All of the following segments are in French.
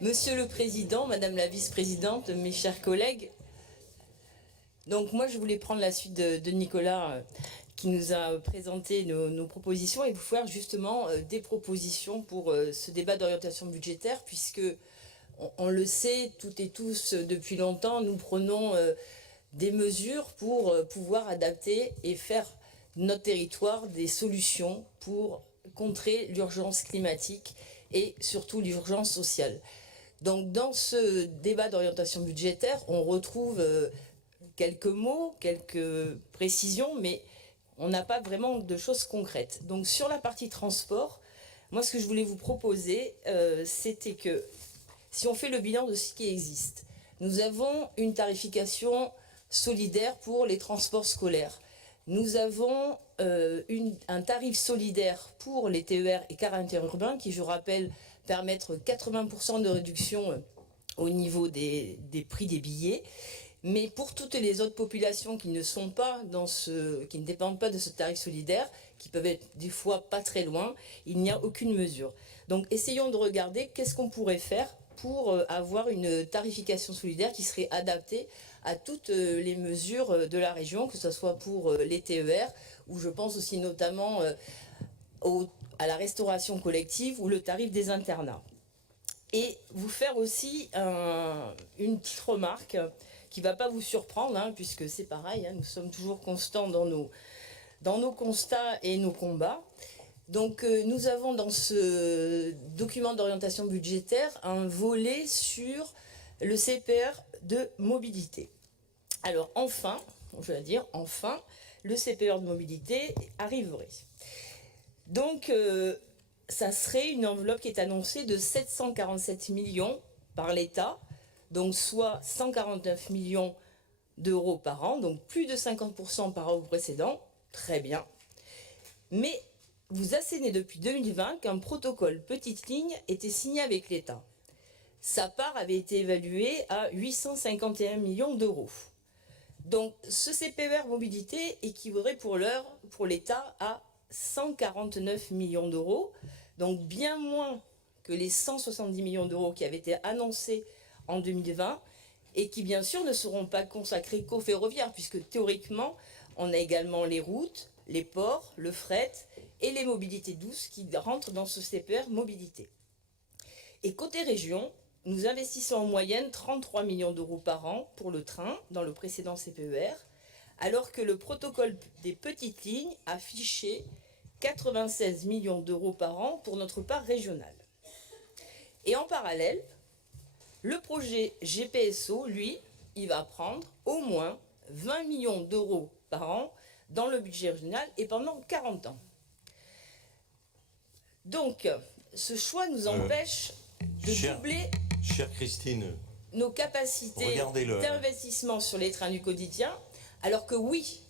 Monsieur le Président, Madame la Vice-Présidente, mes chers collègues, donc moi je voulais prendre la suite de Nicolas qui nous a présenté nos propositions et vous faire justement des propositions pour ce débat d'orientation budgétaire puisque on le sait toutes et tous depuis longtemps, nous prenons des mesures pour pouvoir adapter et faire de notre territoire des solutions pour contrer l'urgence climatique et surtout l'urgence sociale. Donc dans ce débat d'orientation budgétaire, on retrouve quelques mots, quelques précisions, mais on n'a pas vraiment de choses concrètes. Donc sur la partie transport, moi ce que je voulais vous proposer, c'était que si on fait le bilan de ce qui existe, nous avons une tarification solidaire pour les transports scolaires. Nous avons un tarif solidaire pour les TER et cars interurbains qui, je rappelle, permettent 80% de réduction au niveau des prix des billets. Mais pour toutes les autres populations qui ne sont pas qui ne dépendent pas de ce tarif solidaire, qui peuvent être des fois pas très loin, il n'y a aucune mesure. Donc essayons de regarder qu'est-ce qu'on pourrait faire pour avoir une tarification solidaire qui serait adaptée à toutes les mesures de la région, que ce soit pour les TER, ou je pense aussi notamment à la restauration collective ou le tarif des internats. Et vous faire aussi une petite remarque qui ne va pas vous surprendre, hein, puisque c'est pareil, hein, nous sommes toujours constants dans nos constats et nos combats. Donc nous avons dans ce document d'orientation budgétaire un volet sur le CPR de mobilité. Alors enfin, je vais dire enfin, le CPR de mobilité arriverait. Donc ça serait une enveloppe qui est annoncée de 747 millions par l'État, donc soit 149 millions d'euros par an, donc plus de 50% par an au précédent, très bien. Mais vous assénez depuis 2020 qu'un protocole petite ligne était signé avec l'État. Sa part avait été évaluée à 851 millions d'euros. Donc ce CPER mobilité équivaudrait pour l'État à 149 millions d'euros, donc bien moins que les 170 millions d'euros qui avaient été annoncés en 2020 et qui bien sûr ne seront pas consacrés qu'au ferroviaire puisque théoriquement on a également les routes, les ports, le fret et les mobilités douces qui rentrent dans ce CPER mobilité. Et côté région, nous investissons en moyenne 33 millions d'euros par an pour le train dans le précédent CPER, alors que le protocole des petites lignes affichait 96 millions d'euros par an pour notre part régionale. Et en parallèle, le projet GPSO, lui, il va prendre au moins 20 millions d'euros par an dans le budget régional et pendant 40 ans. Donc, ce choix nous empêche de doubler chère Christine, nos capacités d'investissement sur les trains du quotidien, alors que oui,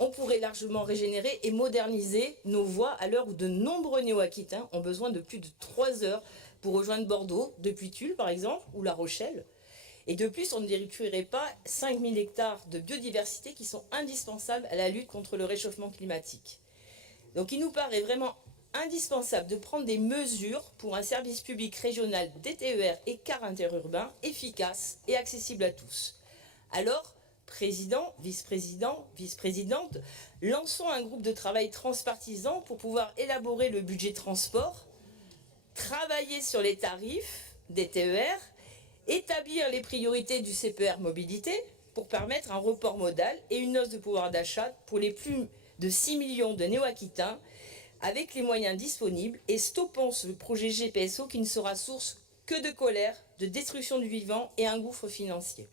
on pourrait largement régénérer et moderniser nos voies à l'heure où de nombreux néo-aquitains ont besoin de plus de 3 heures pour rejoindre Bordeaux, depuis Tulle par exemple, ou La Rochelle. Et de plus, on ne détruirait pas 5000 hectares de biodiversité qui sont indispensables à la lutte contre le réchauffement climatique. Donc il nous paraît vraiment indispensable de prendre des mesures pour un service public régional des TER et cars interurbains efficace et accessible à tous. Alors, président, vice-présidente, lançons un groupe de travail transpartisan pour pouvoir élaborer le budget transport, travailler sur les tarifs des TER, établir les priorités du CPER mobilité pour permettre un report modal et une hausse de pouvoir d'achat pour les plus de 6 millions de néo-aquitains avec les moyens disponibles et stoppons ce projet GPSO qui ne sera source que de colère, de destruction du vivant et un gouffre financier.